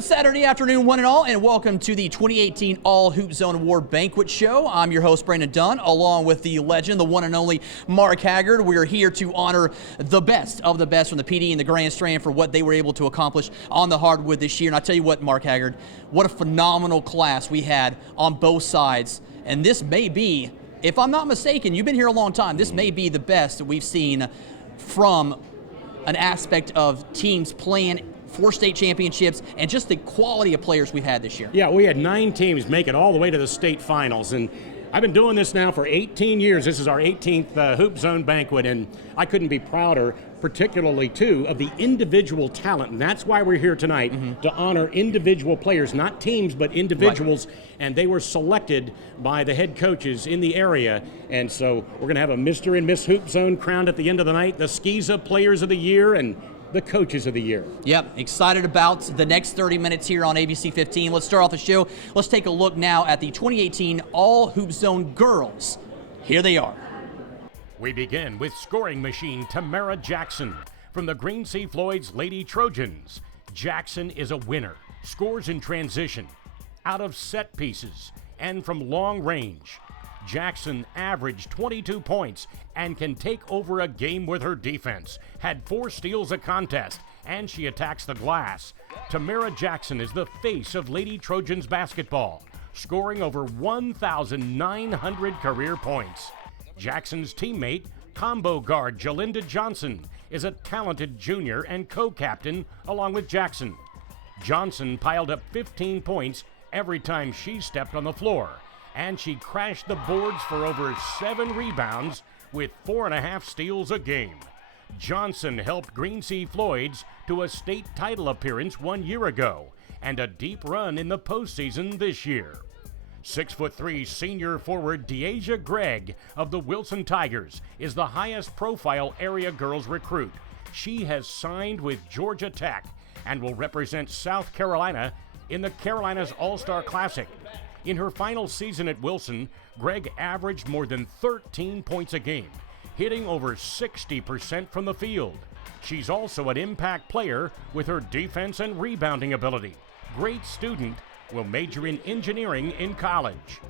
Good Saturday afternoon, one and all, and welcome to the 2018 All Hoop Zone Award Banquet Show. I'm your host, Brandon Dunn, along with the legend, the one and only Mark Haggard. We're here to honor the best of the best from the PD and the Grand Strand for what they were able to accomplish on the hardwood this year. And I tell you what, Mark Haggard, what a phenomenal class we had on both sides. And this may be, if I'm not mistaken, you've been here a long time, this may be the best that we've seen from an aspect of teams playing for state championships and just the quality of players we've had this year. Yeah, we had 9 teams make it all the way to the state finals, and I've been doing this now for 18 years. This is our 18th Hoop Zone Banquet, and I couldn't be prouder, particularly, too, of the individual talent. And that's why we're here tonight, to honor individual players, not teams, but individuals. Right. And they were selected by the head coaches in the area. And so we're going to have a Mr. and Miss Hoop Zone crowned at the end of the night, the SCISA Players of the Year, and the Coaches of the Year. Yep, excited about the next 30 minutes here on ABC 15. Let's start off the show. Let's take a look now at the 2018 All Hoop Zone Girls. Here they are. We begin with scoring machine Tamara Jackson from the Green Sea Floyd's Lady Trojans. Jackson is a winner, scores in transition, out of set pieces, and from long range. Jackson averaged 22 points and can take over a game with her defense. Had 4 steals a contest, and she attacks the glass. Tamara Jackson is the face of Lady Trojans basketball, scoring over 1,900 career points. Jackson's teammate, combo guard Jalinda Johnson, is a talented junior and co-captain along with Jackson. Johnson piled up 15 points every time she stepped on the floor, and she crashed the boards for over 7 rebounds with 4.5 steals a game. Johnson helped Green Sea Floyds to a state title appearance 1 year ago and a deep run in the postseason this year. 6'3" senior forward Deasia Gregg of the Wilson Tigers is the highest profile area girls recruit. She has signed with Georgia Tech and will represent South Carolina in the Carolinas All-Star Classic. In her final season at Wilson, Gregg averaged more than 13 points a game, hitting over 60% from the field. She's also an impact player with her defense and rebounding ability. Great student, will major in engineering in college.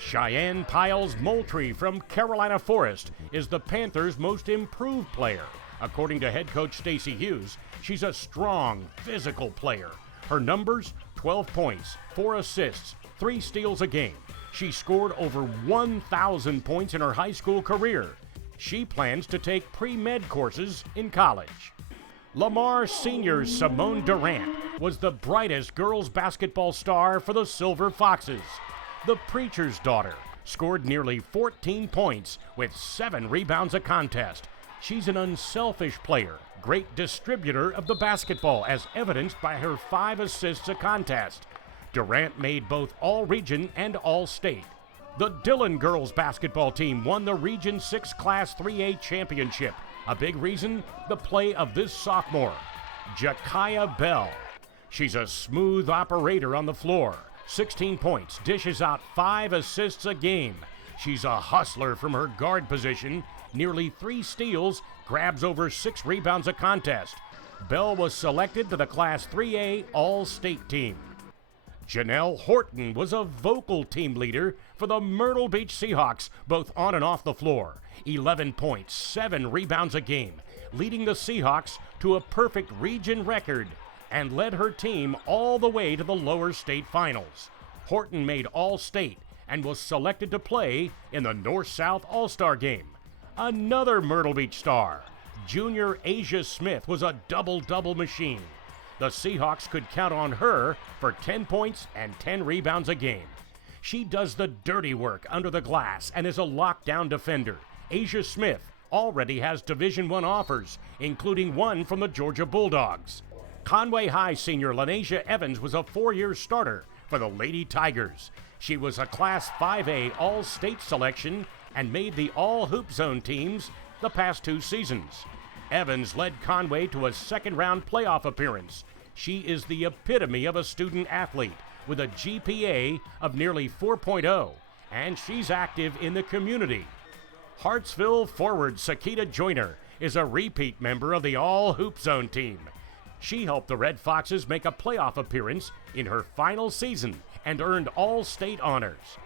Cheyenne Piles Moultrie from Carolina Forest is the Panthers' most improved player. According to head coach Stacy Hughes, she's a strong, physical player. Her numbers, 12 points, 4 assists, 3 steals a game. She scored over 1,000 points in her high school career. She plans to take pre-med courses in college. Lamar Senior's Simone Durant was the brightest girls basketball star for the Silver Foxes. The preacher's daughter scored nearly 14 points with 7 rebounds a contest. She's an unselfish player, great distributor of the basketball as evidenced by her 5 assists a contest. Durant made both All-Region and All-State. The Dillon girls basketball team won the Region 6 Class 3A championship. A big reason, the play of this sophomore, Jakaya Bell. She's a smooth operator on the floor. 16 points, dishes out 5 assists a game. She's a hustler from her guard position, nearly 3 steals, grabs over 6 rebounds a contest. Bell was selected to the Class 3A All-State team. Janelle Horton was a vocal team leader for the Myrtle Beach Seahawks, both on and off the floor. 11 points, 7 rebounds a game, leading the Seahawks to a perfect region record and led her team all the way to the lower state finals. Horton made All-State and was selected to play in the North-South All-Star Game. Another Myrtle Beach star, junior Asia Smith, was a double-double machine. The Seahawks could count on her for 10 points and 10 rebounds a game. She does the dirty work under the glass and is a lockdown defender. Asia Smith already has Division I offers, including one from the Georgia Bulldogs. Conway High senior Lanasia Evans was a 4-year starter for the Lady Tigers. She was a Class 5A All-State selection and made the All Hoop Zone teams the past 2 seasons. Evans led Conway to a second-round playoff appearance. She is the epitome of a student athlete with a GPA of nearly 4.0, and she's active in the community. Hartsville forward Sakita Joyner is a repeat member of the All Hoop Zone team. She helped the Red Foxes make a playoff appearance in her final season and earned all-state honors.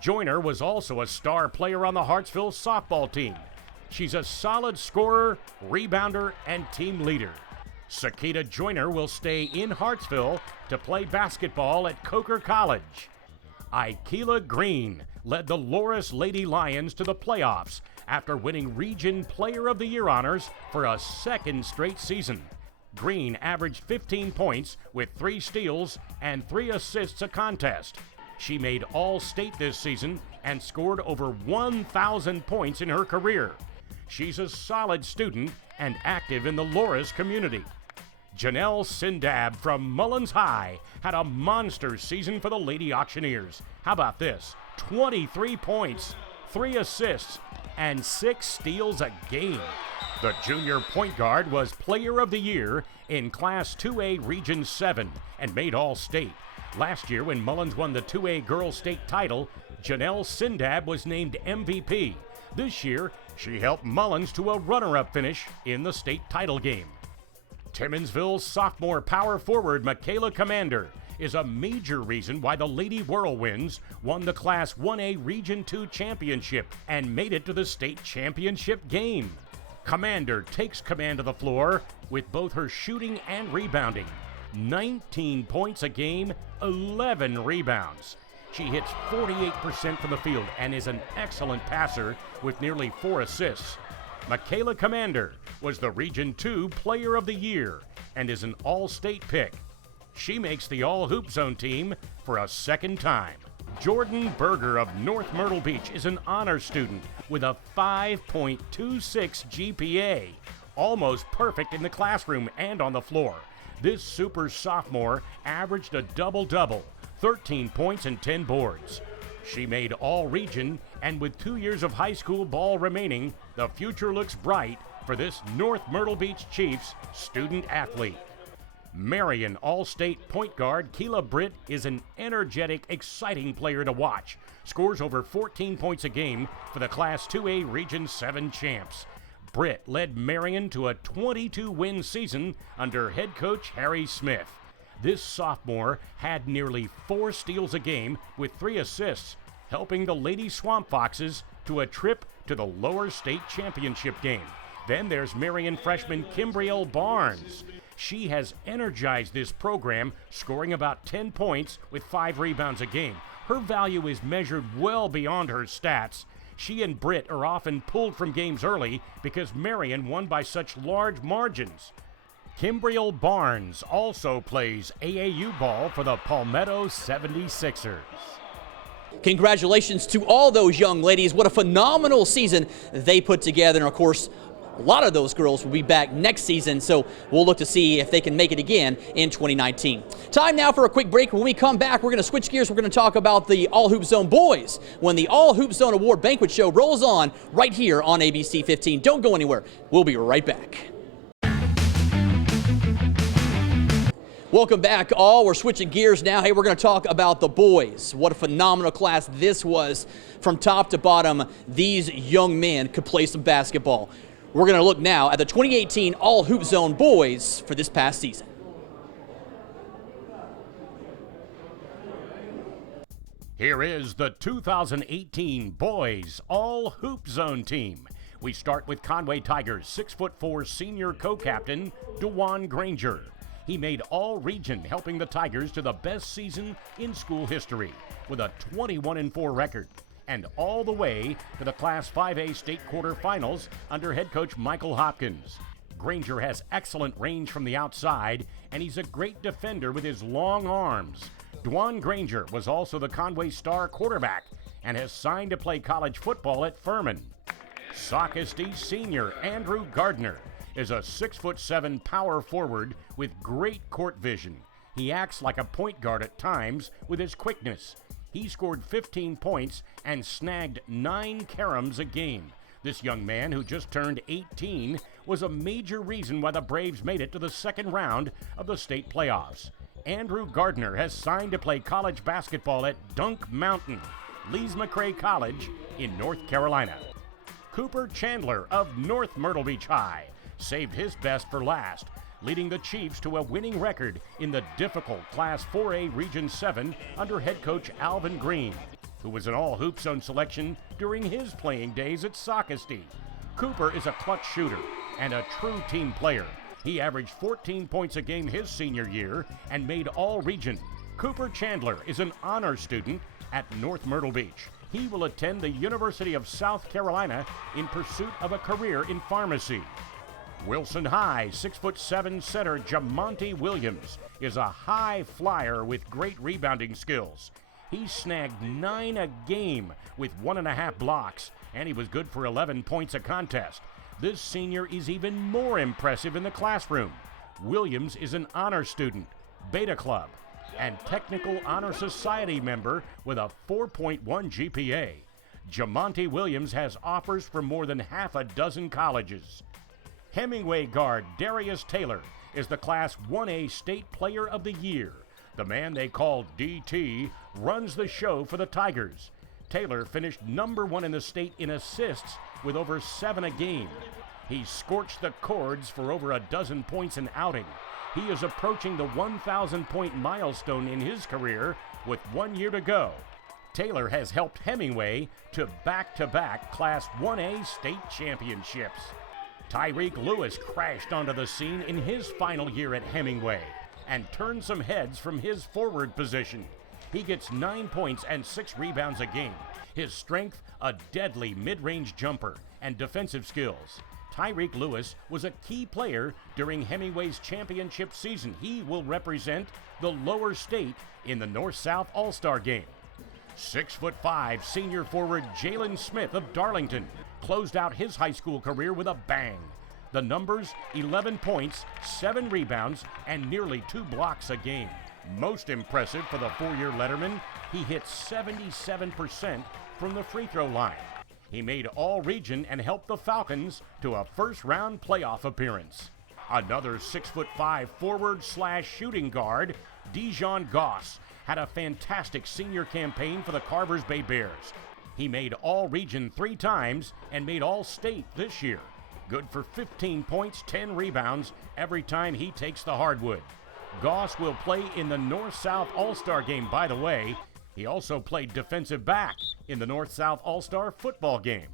Joyner was also a star player on the Hartsville softball team. She's a solid scorer, rebounder, and team leader. Sakita Joyner will stay in Hartsville to play basketball at Coker College. Ikela Green led the Loris Lady Lions to the playoffs after winning Region Player of the Year honors for a second straight season. Green averaged 15 points with 3 steals and 3 assists a contest. She made All-State this season and scored over 1,000 points in her career. She's a solid student and active in the Loris community. Janelle Sindab from Mullins High had a monster season for the Lady Auctioneers. How about this? 23 points, 3 assists, and 6 steals a game. The junior point guard was Player of the Year in Class 2A Region 7 and made All-State. Last year, when Mullins won the 2A Girls State title, Janelle Sindab was named MVP. This year, she helped Mullins to a runner-up finish in the state title game. Timminsville's sophomore power forward Michaela Commander is a major reason why the Lady Whirlwinds won the Class 1A Region 2 championship and made it to the state championship game. Commander takes command of the floor with both her shooting and rebounding. 19 points a game, 11 rebounds. She hits 48% from the field and is an excellent passer with nearly 4 assists. Michaela Commander was the Region 2 Player of the Year and is an All-State pick. She makes the All-Hoop Zone team for a second time. Jordan Berger of North Myrtle Beach is an honor student with a 5.26 GPA, almost perfect in the classroom and on the floor. This super sophomore averaged a double-double, 13 points and 10 boards. She made All-Region, and with 2 years of high school ball remaining, the future looks bright for this North Myrtle Beach Chiefs student athlete. Marion All-State point guard Keela Britt is an energetic, exciting player to watch. Scores over 14 points a game for the Class 2A Region 7 champs. Britt led Marion to a 22-win season under head coach Harry Smith. This sophomore had nearly 4 steals a game with 3 assists, helping the Lady Swamp Foxes to a trip to the lower state championship game. Then there's Marion freshman Kimbrielle Barnes. She has energized this program, scoring about 10 points with 5 rebounds a game. Her value is measured well beyond her stats. She and Britt are often pulled from games early because Marion won by such large margins. Kimbrielle Barnes also plays AAU ball for the Palmetto 76ers. Congratulations to all those young ladies. What a phenomenal season they put together. And of course, a lot of those girls will be back next season, so we'll look to see if they can make it again in 2019. Time now for a quick break. When we come back, we're going to switch gears. We're going to talk about the All Hoop Zone boys when the All Hoop Zone Award Banquet Show rolls on right here on ABC 15. Don't go anywhere. We'll be right back. Welcome back, all. We're switching gears now. Hey, we're going to talk about the boys. What a phenomenal class this was. From top to bottom, these young men could play some basketball. We're going to look now at the 2018 All Hoop Zone boys for this past season. Here is the 2018 Boys All Hoop Zone team. We start with Conway Tigers 6'4" senior co-captain DeJuan Granger. He made All-Region, helping the Tigers to the best season in school history with a 21-4 record. And all the way to the Class 5A state quarterfinals under head coach Michael Hopkins. Granger has excellent range from the outside, and he's a great defender with his long arms. DeJuan Granger was also the Conway Star quarterback and has signed to play college football at Furman. Sockesty senior Andrew Gardner is a 6'7" power forward with great court vision. He acts like a point guard at times with his quickness. He scored 15 points and snagged 9 caroms a game. This young man, who just turned 18, was a major reason why the Braves made it to the second round of the state playoffs. Andrew Gardner has signed to play college basketball at Dunk Mountain, Lees-McRae College in North Carolina. Cooper Chandler of North Myrtle Beach High saved his best for last. leading the Chiefs to a winning record in the difficult Class 4A Region 7 under head coach Alvin Green, who was an all-hoop zone selection during his playing days at Sockasty. Cooper is a clutch shooter and a true team player. He averaged 14 points a game his senior year and made all-region. Cooper Chandler is an honor student at North Myrtle Beach. He will attend the University of South Carolina in pursuit of a career in pharmacy. Wilson High 6'7" center Jamonte Williams is a high flyer with great rebounding skills. He snagged 9 a game with 1.5 blocks, and he was good for 11 points a contest. This senior is even more impressive in the classroom. Williams is an honor student, Beta Club, and Technical Honor Society member with a 4.1 GPA. Jamonte Williams has offers from more than half a dozen colleges. Hemingway guard Darius Taylor is the Class 1A State Player of the Year. The man they call DT runs the show for the Tigers. Taylor finished number 1 in the state in assists with over 7 a game. He scorched the cords for over a dozen points an outing. He is approaching the 1,000-point milestone in his career with 1 year to go. Taylor has helped Hemingway to back-to-back Class 1A state championships. Tyreek Lewis crashed onto the scene in his final year at Hemingway and turned some heads from his forward position. He gets 9 points and 6 rebounds a game. His strength, a deadly mid-range jumper, and defensive skills. Tyreek Lewis was a key player during Hemingway's championship season. He will represent the lower state in the North-South All-Star game. 6'5" senior forward Jalen Smith of Darlington closed out his high school career with a bang. The numbers: 11 points, 7 rebounds, and nearly 2 blocks a game. Most impressive for the 4-year letterman, he hit 77% from the free throw line. He made all-region and helped the Falcons to a first-round playoff appearance. Another 6'5" forward/shooting guard, Dijon Goss, had a fantastic senior campaign for the Carvers Bay Bears. He made all-region 3 times and made all-state this year. Good for 15 points, 10 rebounds every time he takes the hardwood. Goss will play in the North-South All-Star game, by the way. He also played defensive back in the North-South All-Star football game.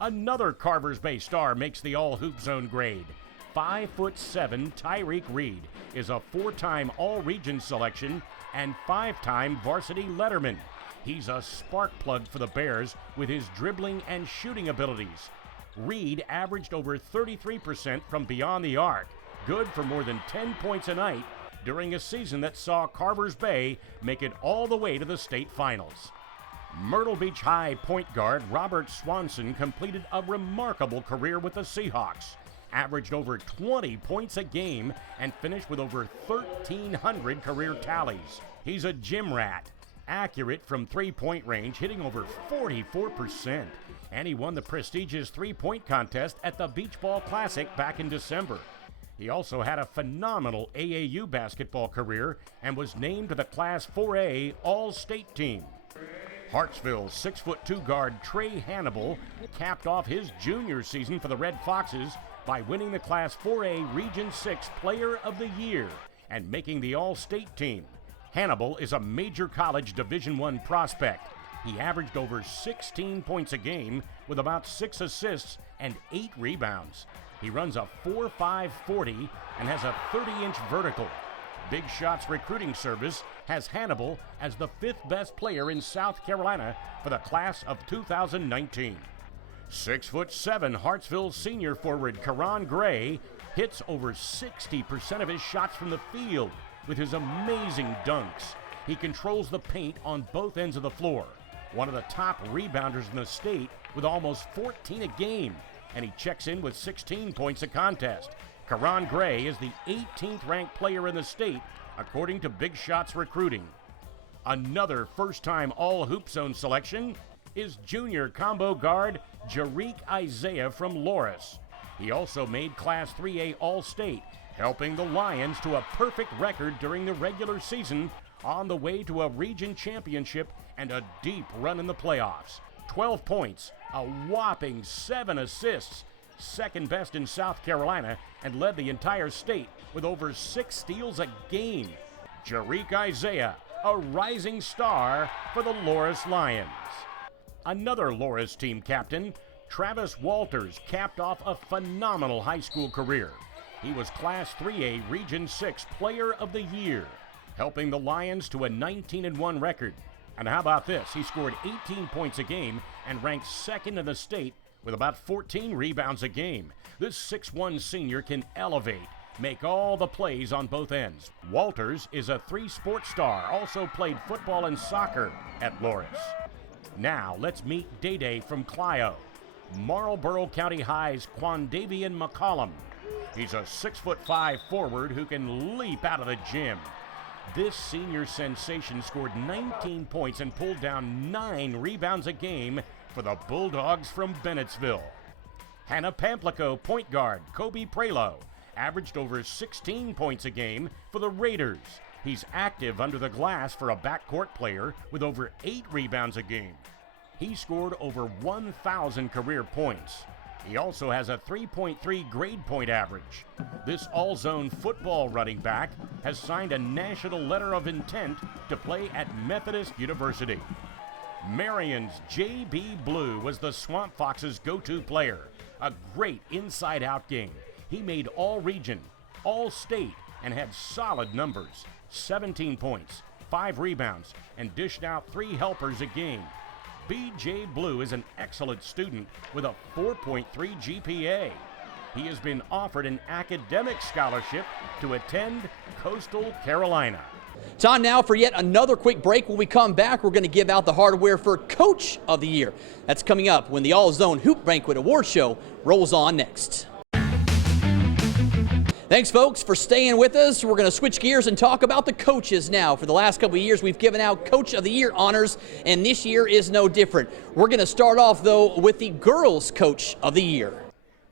Another Carvers Bay star makes the all-hoop zone grade. 5'7" Tyreek Reed is a 4-time all-region selection and 5-time varsity letterman. He's a spark plug for the Bears with his dribbling and shooting abilities. Reed averaged over 33% from beyond the arc, good for more than 10 points a night during a season that saw Carvers Bay make it all the way to the state finals. Myrtle Beach High point guard Robert Swanson completed a remarkable career with the Seahawks, averaged over 20 points a game, and finished with over 1,300 career tallies. He's a gym rat, accurate from three-point range, hitting over 44%, and he won the prestigious three-point contest at the Beach Ball Classic back in December. He also had a phenomenal AAU basketball career and was named to the Class 4A All-State team. Hartsville's 6'2" guard Trey Hannibal capped off his junior season for the Red Foxes by winning the Class 4A Region 6 Player of the Year and making the All-State team. Hannibal is a major college Division I prospect. He averaged over 16 points a game with about 6 assists and 8 rebounds. He runs a 4.5 40 and has a 30-inch vertical. Big Shots Recruiting Service has Hannibal as the 5th best player in South Carolina for the class of 2019. 6'7" Hartsville senior forward Karan Gray hits over 60% of his shots from the field with his amazing dunks. He controls the paint on both ends of the floor. One of the top rebounders in the state with almost 14 a game, and he checks in with 16 points a contest. Karan Gray is the 18th ranked player in the state, according to Big Shots Recruiting. Another first-time all-hoop zone selection is junior combo guard Jariq Isaiah from Loris. He also made Class 3A All-State, helping the Lions to a perfect record during the regular season on the way to a region championship and a deep run in the playoffs. 12 points, a whopping 7 assists, second best in South Carolina, and led the entire state with over 6 steals a game. Jarique Isaiah, a rising star for the Loras Lions. Another Loras team captain, Travis Walters, capped off a phenomenal high school career. He was Class 3A Region 6 Player of the Year, helping the Lions to a 19-1 record. And how about this? He scored 18 points a game and ranked second in the state with about 14 rebounds a game. This 6'1 senior can elevate, make all the plays on both ends. Walters is a 3-sport star, also played football and soccer at Loras. Now let's meet Day from Clio, Marlboro County High's Quandavian McCollum. He's a 6'5" forward who can leap out of the gym. This senior sensation scored 19 points and pulled down 9 rebounds a game for the Bulldogs from Bennettsville. Hannah Pamplico, point guard, Kobe Prelo, averaged over 16 points a game for the Raiders. He's active under the glass for a backcourt player with over 8 rebounds a game. He scored over 1,000 career points. He also has a 3.3 grade point average. This all-zone football running back has signed a national letter of intent to play at Methodist University. Marion's J.B. Blue was the Swamp Fox's go-to player. A great inside-out game. He made all-region, all-state, and had solid numbers. 17 points, 5 rebounds, and dished out 3 helpers a game. B.J. Blue is an excellent student with a 4.3 GPA. He has been offered an academic scholarship to attend Coastal Carolina. Time now for yet another quick break. When we come back, we're going to give out the hardware for Coach of the Year. That's coming up when the All Zone Hoop Banquet Award Show rolls on next. Thanks, folks, for staying with us. We're going to switch gears and talk about the coaches now. For the last couple of years, we've given out Coach of the Year honors, and this year is no different. We're going to start off, though, with the Girls Coach of the Year.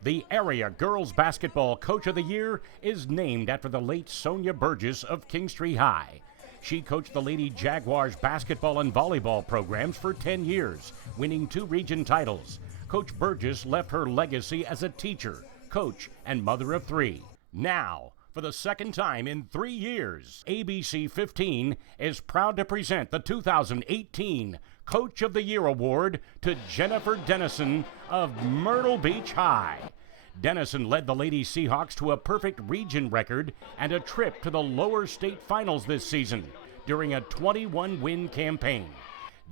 The area Girls Basketball Coach of the Year is named after the late Sonia Burgess of Kingstree High. She coached the Lady Jaguars basketball and volleyball programs for 10 years, winning 2 region titles. Coach Burgess left her legacy as a teacher, coach, and mother of 3. Now, for the second time in 3 years, ABC 15 is proud to present the 2018 Coach of the Year Award to Jennifer Dennison of Myrtle Beach High. Dennison led the Lady Seahawks to a perfect region record and a trip to the lower state finals this season during a 21-win campaign.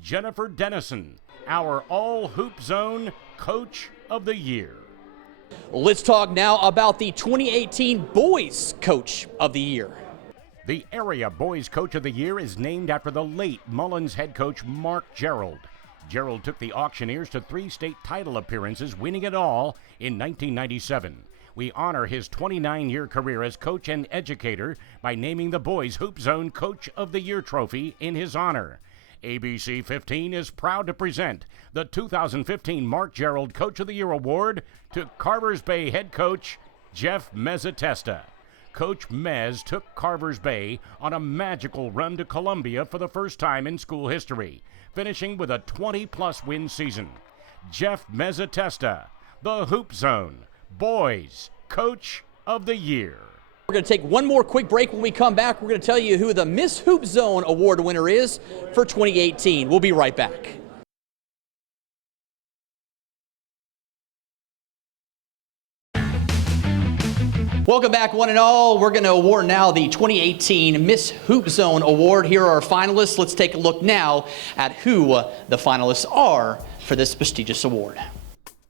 Jennifer Dennison, our All-Hoop Zone Coach of the Year. Let's talk now about the 2018 Boys Coach of the Year. The area Boys Coach of the Year is named after the late Mullins head coach Mark Gerald. Gerald took the Auctioneers to 3 state title appearances, winning it all in 1997. We honor his 29-year career as coach and educator by naming the Boys Hoop Zone Coach of the Year trophy in his honor. ABC 15 is proud to present the 2015 Mark Gerald Coach of the Year Award to Carvers Bay head coach Jeff Mezzatesta. Coach Mez took Carvers Bay on a magical run to Columbia for the first time in school history, finishing with a 20-plus win season. Jeff Mezzatesta, the Hoop Zone Boys Coach of the Year. We're going to take one more quick break. When we come back, we're going to tell you who the Miss Hoop Zone Award winner is for 2018. We'll be right back. Welcome back, one and all. We're going to award now the 2018 Miss Hoop Zone Award. Here are our finalists. Let's take a look now at who the finalists are for this prestigious award.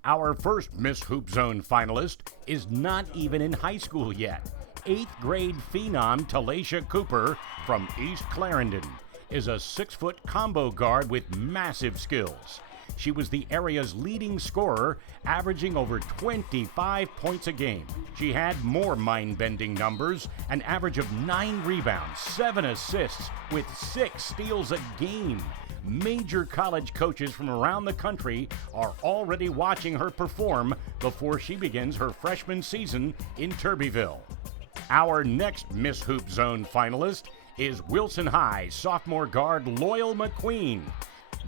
Our first Miss Hoop Zone finalist is not even in high school yet. 8th grade phenom Talasha Cooper from East Clarendon is a 6-foot combo guard with massive skills. She was the area's leading scorer, averaging over 25 points a game. She had more mind-bending numbers, an average of 9 rebounds, 7 assists, with 6 steals a game. Major college coaches from around the country are already watching her perform before she begins her freshman season in Turbyville. Our next Miss Hoop Zone finalist is Wilson High sophomore guard Loyal McQueen.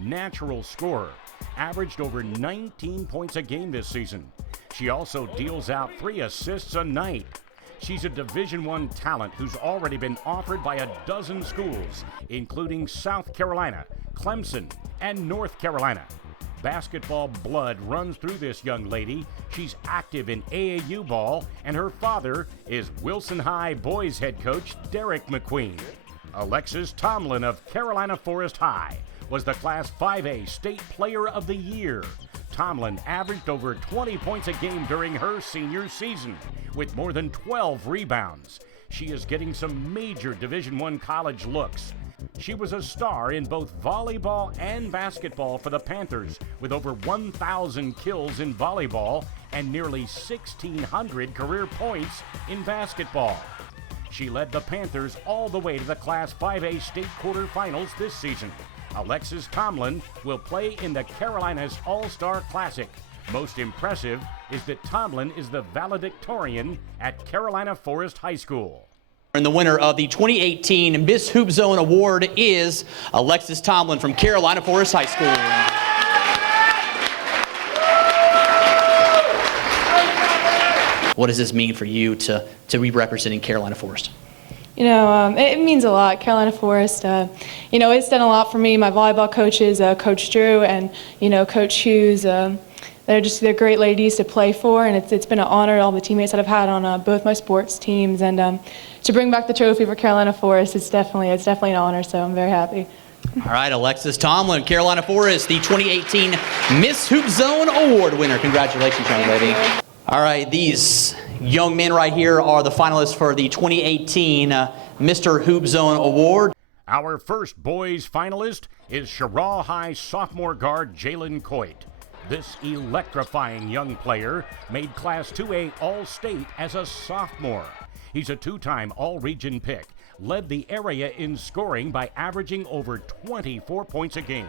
Natural scorer, averaged over 19 points a game this season. She also deals out 3 assists a night. She's a Division I talent who's already been offered by a dozen schools, including South Carolina, Clemson, and North Carolina. Basketball blood runs through this young lady. She's active in AAU ball, and her father is Wilson High boys head coach Derek McQueen. Alexis Tomlin of Carolina Forest High was the Class 5A State Player of the Year. Tomlin averaged over 20 points a game during her senior season, with more than 12 rebounds. She is getting some major Division I college looks. She was a star in both volleyball and basketball for the Panthers, with over 1,000 kills in volleyball and nearly 1,600 career points in basketball. She led the Panthers all the way to the Class 5A state quarterfinals this season. Alexis Tomlin will play in the Carolinas All-Star Classic. Most impressive is that Tomlin is the valedictorian at Carolina Forest High School. And the winner of the 2018 Miss Hoop Zone Award is Alexis Tomlin from Carolina Forest High School. What does this mean for you to be representing Carolina Forest? You know, it means a lot. Carolina Forest, you know, it's done a lot for me. My volleyball coaches, Coach Drew and, you know, Coach Hughes, they're great ladies to play for, and it's been an honor, all the teammates that I've had on both my sports teams, and to bring back the trophy for Carolina Forest, it's definitely an honor, so I'm very happy. All right, Alexis Tomlin, Carolina Forest, the 2018 Miss Hoop Zone Award winner. Congratulations, young lady. All right, these young men right here are the finalists for the 2018 Mr. Hoop Zone Award. Our first boys finalist is Cheraw High sophomore guard Jalen Coit. This electrifying young player made Class 2A All-State as a sophomore. He's a 2-time All-Region pick, led the area in scoring by averaging over 24 points a game.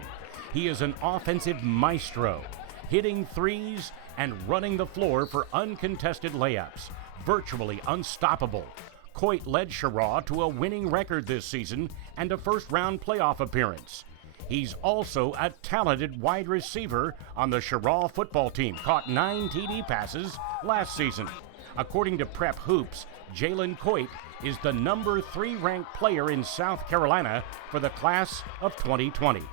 He is an offensive maestro, hitting threes and running the floor for uncontested layups, virtually unstoppable. Coit led Cheraw to a winning record this season and a first-round playoff appearance. He's also a talented wide receiver on the Cheraw football team, caught 9 TD passes last season. According to Prep Hoops, Jalen Coit is the number 3 ranked player in South Carolina for the class of 2020.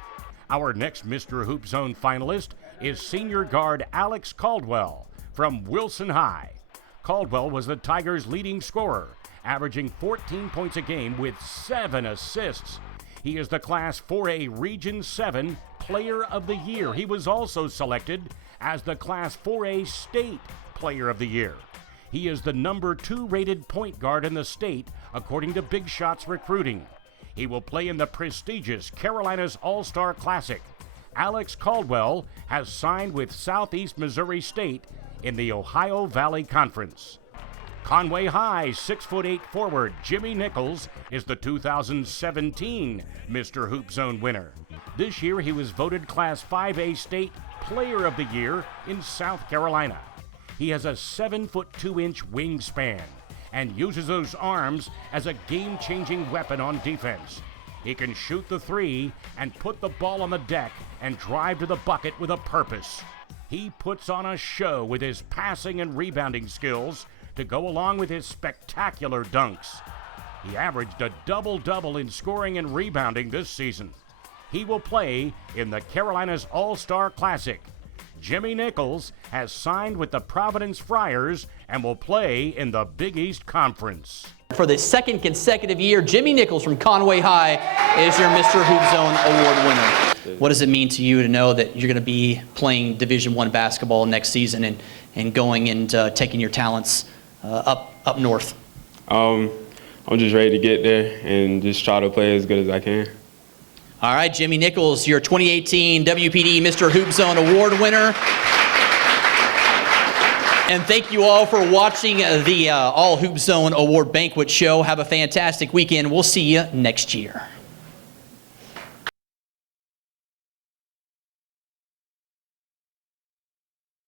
Our next Mr. Hoop Zone finalist is senior guard Alex Caldwell from Wilson High. Caldwell was the Tigers' leading scorer, averaging 14 points a game with 7 assists. He is the Class 4A Region 7 Player of the Year. He was also selected as the Class 4A State Player of the Year. He is the number 2 rated point guard in the state, according to Big Shots Recruiting. He will play in the prestigious Carolinas All-Star Classic. Alex Caldwell has signed with Southeast Missouri State in the Ohio Valley Conference. Conway High 6'8" forward Jimmy Nichols is the 2017 Mr. Hoop Zone winner. This year he was voted Class 5A State Player of the Year in South Carolina. He has a 7'2" wingspan and uses those arms as a game-changing weapon on defense. He can shoot the 3 and put the ball on the deck and drive to the bucket with a purpose. He puts on a show with his passing and rebounding skills to go along with his spectacular dunks. He averaged a double-double in scoring and rebounding this season. He will play in the Carolinas All-Star Classic. Jimmy Nichols has signed with the Providence Friars and will play in the Big East Conference. For the second consecutive year, Jimmy Nichols from Conway High is your Mr. Hoop Zone Award winner. What does it mean to you to know that you're going to be playing Division I basketball next season and going and taking your talents up north? I'm just ready to get there and just try to play as good as I can. All right, Jimmy Nichols, your 2018 WPD Mr. Hoop Zone Award winner. And thank you all for watching the All Hoop Zone Award Banquet Show. Have a fantastic weekend. We'll see you next year.